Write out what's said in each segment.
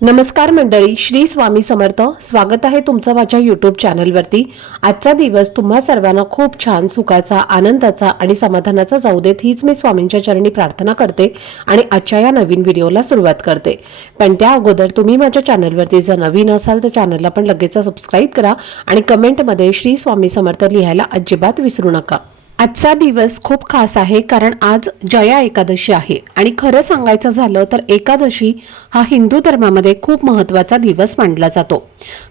नमस्कार मंडळी, श्री स्वामी समर्थ. स्वागत आहे तुमचं माझ्या यूट्यूब चॅनलवरती. आजचा दिवस तुम्हा सर्वांना खूप छान, सुखाचा, आनंदाचा आणि समाधानाचा जाऊ देत, हीच मी स्वामींच्या चरणी प्रार्थना करते आणि आजच्या या नवीन व्हिडिओला सुरुवात करते. पण त्या अगोदर तुम्ही माझ्या चॅनलवरती जर नवीन असाल तर चॅनलला पण लगेच सबस्क्राईब करा आणि कमेंटमध्ये श्री स्वामी समर्थ लिहायला अजिबात विसरू नका. आजचा दिवस खूप खास आहे कारण आज जया एकादशी आहे आणि खरं सांगायचं झालं तर एकादशी हा हिंदू धर्मामध्ये खूप महत्त्वाचा दिवस मानला जातो.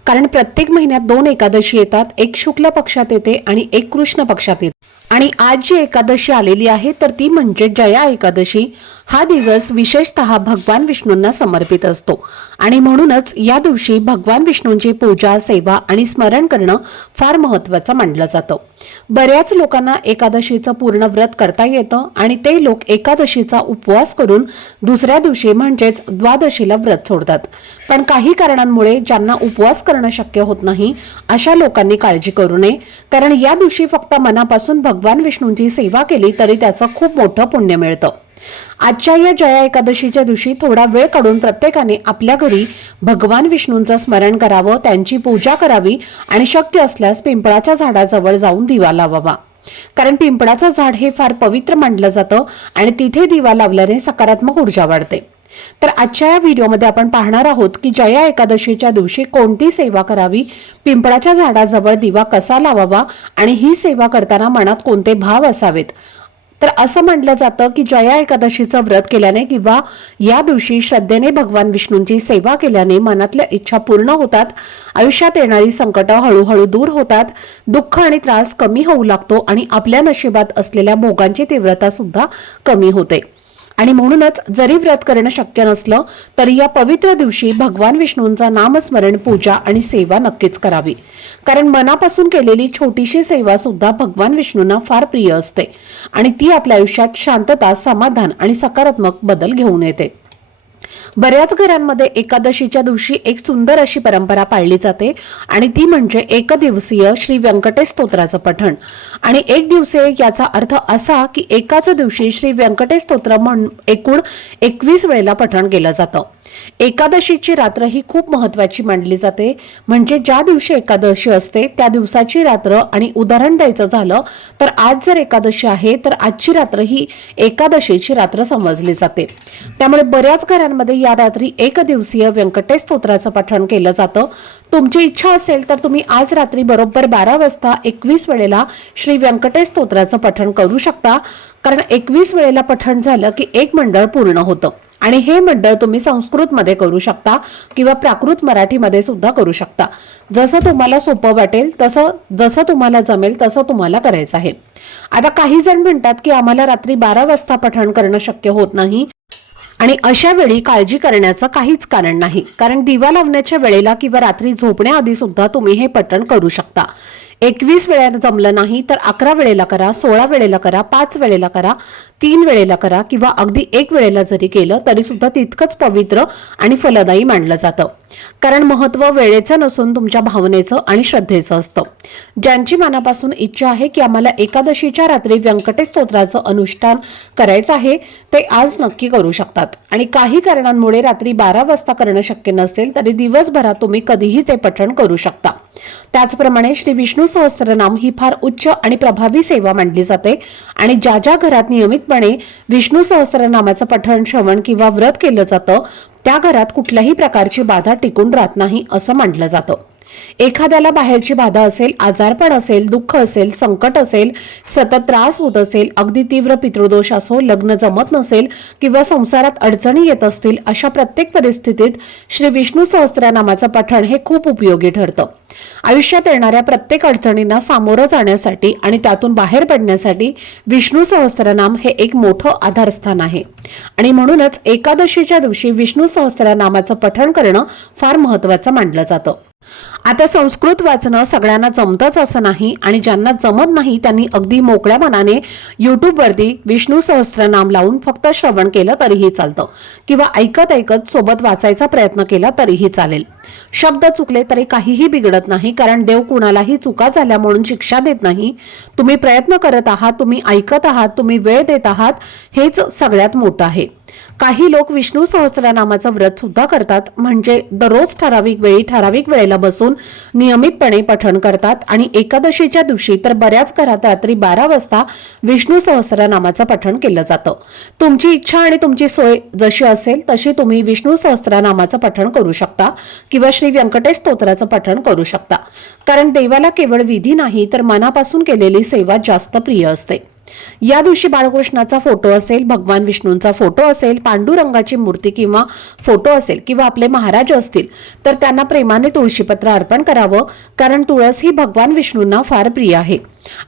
कारण प्रत्येक महिन्यात 2 एकादशी येतात, एक शुक्ल पक्षात येते आणि एक कृष्ण पक्षात येते. आणि आज जी एकादशी आलेली आहे तर ती म्हणजे जया एकादशी. हा दिवस विशेषतः भगवान विष्णूंना समर्पित असतो आणि म्हणूनच या दिवशी भगवान विष्णूंची पूजा, सेवा आणि स्मरण करणं फार महत्त्वाचं मानलं जातं. बऱ्याच लोकांना एकादशीचं पूर्ण व्रत करता येतं आणि ते लोक एकादशीचा उपवास करून दुसऱ्या दिवशी म्हणजेच द्वादशीला व्रत सोडतात. पण काही कारणांमुळे ज्यांना उपवास करणं शक्य होत नाही अशा लोकांनी काळजी करू नये, कारण या दिवशी फक्त मनापासून भगवान विष्णूंची सेवा केली तरी त्याचं खूप मोठं पुण्य मिळतं. आजच्या या जया एकादशीच्या दिवशी थोडा वेळ काढून प्रत्येकाने आपल्या घरी भगवान विष्णूंचं स्मरण करावं, त्यांची पूजा करावी आणि शक्य असल्यास पिंपळाच्या झाडाजवळ जाऊन दिवा लावावा. कारण पिंपळाचं झाड हे फार पवित्र मानलं जातं आणि तिथे दिवा लावल्याने सकारात्मक ऊर्जा वाढते. तर आजच्या या व्हिडिओमध्ये आपण पाहणार आहोत की जया एकादशीच्या दिवशी कोणती सेवा करावी, पिंपळाच्या झाडाजवळ दिवा कसा लावावा आणि ही सेवा करताना मनात कोणते भाव असावेत. तर असं म्हटलं जातं की जया एकादशीचं व्रत केल्याने किंवा या दिवशी श्रद्धेने भगवान विष्णूंची सेवा केल्याने मनातल्या इच्छा पूर्ण होतात, आयुष्यात येणारी संकटं हळूहळू दूर होतात, दुःख आणि त्रास कमी होऊ लागतो आणि आपल्या नशिबात असलेल्या भोगांची तीव्रता सुद्धा कमी होते. आणि म्हणूनच जरी व्रत करणं शक्य नसलं तरी या पवित्र दिवशी भगवान विष्णूंचा नामस्मरण, पूजा आणि सेवा नक्कीच करावी. कारण मनापासून केलेली छोटीशी सेवा सुद्धा भगवान विष्णूंना फार प्रिय असते आणि ती आपल्या आयुष्यात शांतता, समाधान आणि सकारात्मक बदल घेऊन येते. बऱ्याच घरांमध्ये एकादशीच्या दिवशी एक सुंदर अशी परंपरा पाळली जाते आणि ती म्हणजे एकदिवसीय श्री व्यंकटेश स्तोत्राचं पठण. आणि एक दिवसीय याचा अर्थ असा की एकाच दिवशी श्री व्यंकटेश स्तोत्र एकूण 21 वेळेला पठण केलं जातं. एकादशीची रात्र ही खूप महत्वाची मानली जाते. म्हणजे ज्या दिवशी एकादशी असते त्या दिवसाची रात्र, आणि उदाहरण द्यायचं झालं तर आज जर एकादशी आहे तर आजची रात्र ही एकादशीची रात्र समजली जाते. त्यामुळे बऱ्याच घरांमध्ये या रात्री एक दिवसीय व्यंकटेश स्तोत्राचं पठण केलं जातं. तुमची इच्छा असेल तर तुम्ही आज रात्री बरोबर 12 वाजता 21 वेळेला श्री व्यंकटेश स्तोत्राचं पठण करू शकता. कारण 21 वेळेला पठण झालं की एक मंडळ पूर्ण होतं आणि हे मंडळ तुम्ही संस्कृतमध्ये करू शकता किंवा प्राकृत मराठीमध्ये सुद्धा करू शकता. जसं तुम्हाला सोपं वाटेल तसं, जसं तुम्हाला जमेल तसं तुम्हाला करायचं आहे. आता काही जण म्हणतात की आम्हाला रात्री 12 वाजता पठण करणं शक्य होत नाही आणि अशा वेळी काळजी करण्याचं काहीच कारण नाही. कारण दिवा लावण्याच्या वेळेला किंवा रात्री झोपण्याआधी सुद्धा तुम्ही हे पठण करू शकता. 21 वेळेला जमलं नाही तर 11 वेळेला करा, 16 वेळेला करा, 5 वेळेला करा, 3 वेळेला करा किंवा अगदी 1 वेळेला जरी केलं तरी सुद्धा तितकंच पवित्र आणि फलदायी मानलं जातं. कारण महत्त्व वेळेचं नसून तुमच्या भावनेचं आणि श्रद्धेचं असतं. ज्यांची मनापासून इच्छा आहे की आम्हाला एकादशीच्या रात्री व्यंकटेश स्तोत्राचं अनुष्ठान करायचं आहे ते आज नक्की करू शकतात. आणि काही कारणांमुळे रात्री 12 वाजता करणं शक्य नसेल तरी दिवसभरात तुम्ही कधीही ते पठण करू शकता. त्याचप्रमाणे श्री विष्णू सहस्त्रनाम ही फार उच्च आणि प्रभावी सेवा मानली जाते आणि ज्या ज्या घरात नियमितपणे विष्णू सहस्त्रनामाचं पठण, श्रवण किंवा व्रत केलं जातं त्या घरात कुठल्याही प्रकारची बाधा टिकून राहत नाही असं मानलं जातं. एखाद्याला बाहेरची बाधा असेल, आजारपण असेल, दुःख असेल, संकट असेल, सतत त्रास होत असेल, अगदी तीव्र पितृदोष असो, लग्न जमत नसेल किंवा संसारात अडचणी येत असतील, अशा प्रत्येक परिस्थितीत श्री विष्णू सहस्त्रनामाचं पठण हे खूप उपयोगी ठरतं. आयुष्यात येणाऱ्या प्रत्येक अडचणींना सामोरं जाण्यासाठी आणि त्यातून बाहेर पडण्यासाठी विष्णू सहस्त्रनाम हे एक मोठं आधारस्थान आहे. आणि म्हणूनच एकादशीच्या दिवशी विष्णू सहस्त्रनामाचं पठण करणं फार महत्त्वाचं मानलं जातं. आता संस्कृत वाचणं सगळ्यांना जमतच असं नाही आणि ज्यांना जमत नाही त्यांनी अगदी मोकळ्या मनाने यूट्यूबवरती विष्णू सहस्त्रनाम लावून फक्त श्रवण केलं तरीही चालतं किंवा ऐकत ऐकत सोबत वाचायचा प्रयत्न केला तरीही चालेल. शब्द चुकले तरी काहीही बिघडत नाही, कारण देव कुणालाही चुका झाल्या म्हणून शिक्षा देत नाही. तुम्ही प्रयत्न करत आहात, तुम्ही ऐकत आहात, तुम्ही वेळ देत आहात, हेच सगळ्यात मोठं आहे. काही लोक विष्णू सहस्त्रनामाचं व्रत सुद्धा करतात, म्हणजे दररोज ठराविक वेळी ठराविक वेळेला बसून नियमितपणे पठण करतात आणि एकादशीच्या दिवशी तर बऱ्याच घरात रात्री 12 वाजता विष्णू सहस्त्रनामाचं पठण केलं जातं। तुमची इच्छा आणि तुमची सोय जशी असेल तशी तुम्ही विष्णू सहस्त्रनामाचं पठण करू शकता किंवा श्री व्यंकटेश स्तोत्राचं पठण करू शकता, कारण देवाला केवळ विधी नाही तर मनापासून केलेली सेवा जास्त प्रिय असते। या दिवशी बाळकृष्णाचा फोटो असेल, भगवान विष्णूंचा फोटो असेल, पांडुरंगाची मूर्ती किंवा फोटो असेल किंवा आपले महाराज असतील तर त्यांना प्रेमाने तुळशीपत्र अर्पण करावं, कारण तुळस ही भगवान विष्णूंना फार प्रिय आहे।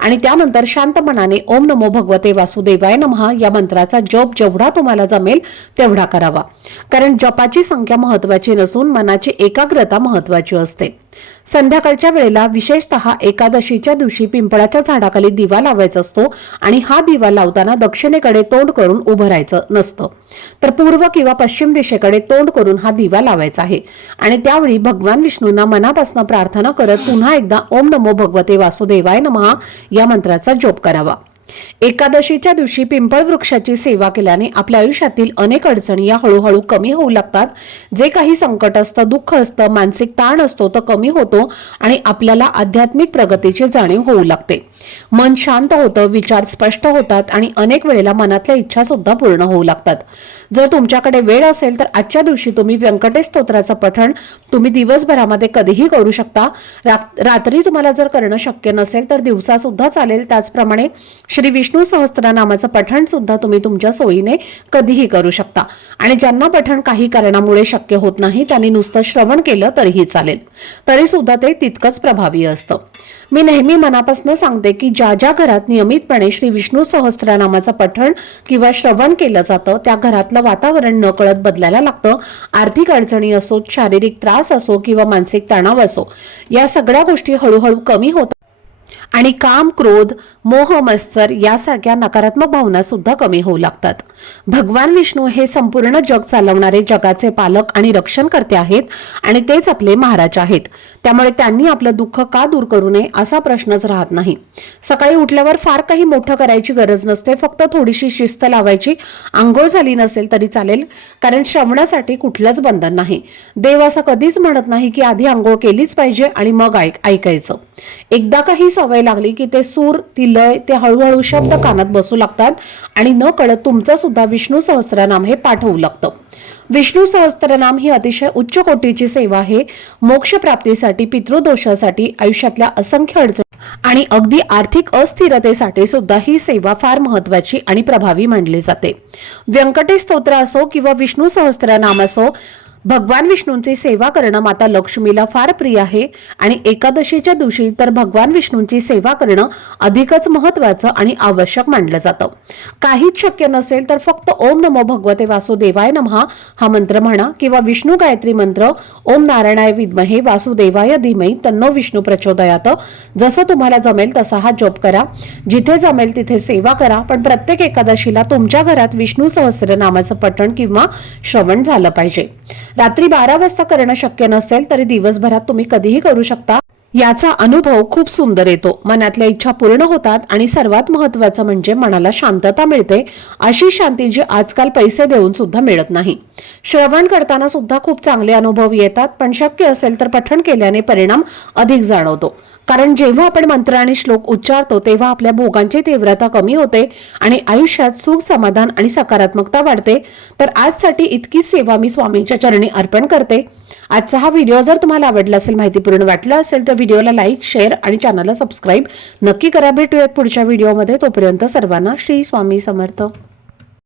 आणि त्यानंतर शांत मनाने ओम नमो भगवते वासुदेवाय नमः या मंत्राचा जप जेवढा तुम्हाला जमेल तेवढा करावा, कारण जपाची संख्या महत्त्वाची नसून मनाची एकाग्रता महत्त्वाची असते। संध्याकाळच्या वेळेला विशेषतः एकादशीच्या दिवशी पिंपळाच्या झाडाखाली दिवा लावायचा असतो आणि हा दिवा लावताना दक्षिणेकडे तोंड करून उभं राहायचं नसतं, तर पूर्व किंवा पश्चिम दिशेकडे तोंड करून हा दिवा लावायचा आहे। आणि त्यावेळी भगवान विष्णूंना मनापासून प्रार्थना करत पुन्हा एकदा ओम नमो भगवते वासुदेवाय नमः या मंत्राचा जप करावा। एकादशीच्या दिवशी पिंपळ वृक्षाची सेवा केल्याने आपल्या आयुष्यातील अनेक अडचणी या हळूहळू कमी होऊ लागतात। जे काही संकट असतं, दुःख असतं, मानसिक ताण असतो तो कमी होतो आणि आपल्याला आध्यात्मिक प्रगतीची जाणीव होऊ लागते। मन शांत होतं, विचार स्पष्ट होतात आणि अनेक वेळेला मनातल्या इच्छा सुद्धा पूर्ण होऊ लागतात। जर तुमच्याकडे वेळ असेल तर आजच्या दिवशी तुम्ही व्यंकटेश स्तोत्राचं पठण तुम्ही दिवसभरामध्ये कधीही करू शकता। रात्री तुम्हाला जर करणं शक्य नसेल तर दिवसा सुद्धा चालेल। त्याचप्रमाणे श्री विष्णू सहस्त्रनामाचं पठण सुद्धा तुम्ही तुमच्या सोयीने कधीही करू शकता। आणि ज्यांना पठण काही कारणामुळे शक्य होत नाही त्यांनी नुसतं श्रवण केलं तरीही चालेल, तरी सुद्धा ते तितकंच प्रभावी असतं। मी नेहमी मनापासून सांगते की ज्या ज्या घरात नियमितपणे श्री विष्णू सहस्त्रनामाचं पठण किंवा श्रवण केलं जातं त्या घरातलं वातावरण नकळत बदलायला लागतं। आर्थिक अडचणी असो, शारीरिक त्रास असो किंवा मानसिक तणाव असो, या सगळ्या गोष्टी हळूहळू कमी होतात आणि काम, क्रोध, मोह, मत्सर यासारख्या नकारात्मक भावना सुद्धा कमी होऊ लागतात। भगवान विष्णू हे संपूर्ण जग चालवणारे जगाचे पालक आणि रक्षणकर्ते आहेत आणि तेच आपले महाराज आहेत। त्यामुळे त्यांनी आपलं दुःख का दूर करू नये असा प्रश्नच राहत नाही। सकाळी उठल्यावर फार काही मोठं करायची गरज नसते, फक्त थोडीशी शिस्त लावायची। आंघोळ झाली नसेल तरी चालेल, कारण श्रवणासाठी कुठलंच बंधन नाही। देव असं कधीच म्हणत नाही की आधी आंघोळ केलीच पाहिजे आणि मग ऐकायचं। एकदा काही सवय लागली की ते सूर, ती लय, ते हळूहळू शब्द कानात बसू लागतात आणि न कळत तुमचं सुद्धा विष्णू सहस्त्रनाम हे पाठ होऊ लागतं। विष्णू सहस्त्रनाम ही अतिशय उच्च कोटीची सेवा आहे। मोक्ष प्राप्तीसाठी, पितृदोषासाठी, आयुष्यातल्या असंख्य अडचणी आणि अगदी आर्थिक अस्थिरतेसाठी सुद्धा ही सेवा फार महत्त्वाची आणि प्रभावी मानली जाते। व्यंकटेश स्तोत्र असो किंवा विष्णू सहस्त्रनाम असो, भगवान विष्णूंची सेवा करणं माता लक्ष्मीला फार प्रिय आहे आणि एकादशीच्या दिवशी तर भगवान विष्णूंची सेवा करणं अधिकच महत्त्वाचं आणि आवश्यक मानलं जातं। काहीच शक्य नसेल तर फक्त ओम नमो भगवते वासुदेवाय नमः हा मंत्र म्हणा किंवा विष्णू गायत्री मंत्र ओम नारायणाय विद्महे वासुदेवाय धीमहि तन्नो विष्णू प्रचोदयात, जसं तुम्हाला जमेल तसा हा जप करा। जिथे जमेल तिथे सेवा करा, पण प्रत्येक एकादशीला तुमच्या घरात विष्णू सहस्त्रनामाचं पठण किंवा श्रवण झालं पाहिजे। रात्री 12 वाजता करणं शक्य नसेल तरी दिवसभरात तुम्ही कधीही करू शकता। याचा अनुभव खूप सुंदर येतो, मनातल्या इच्छा पूर्ण होतात आणि सर्वात महत्त्वाचं म्हणजे मनाला शांतता मिळते, अशी शांती जी आजकाल पैसे देऊन सुद्धा मिळत नाही। श्रवण करताना सुद्धा खूप चांगले अनुभव येतात, पण शक्य असेल तर पठण केल्याने परिणाम अधिक जाणवतो, कारण जेव्हा आपण मंत्र आणि श्लोक उच्चारतो तेव्हा आपल्या भोगांची तीव्रता कमी होते आणि आयुष्यात सुख, समाधान आणि सकारात्मकता वाढते। तर आजसाठी इतकीच सेवा मी स्वामींच्या चरणी अर्पण करते। आजचा हा व्हिडिओ जर तुम्हाला आवडला असेल, माहितीपूर्ण वाटला असेल तर व्हिडिओला लाईक, शेअर आणि चॅनलला सबस्क्राईब नक्की करा। भेटूयात पुढच्या व्हिडिओमध्ये, तोपर्यंत सर्वांना श्री स्वामी समर्थ।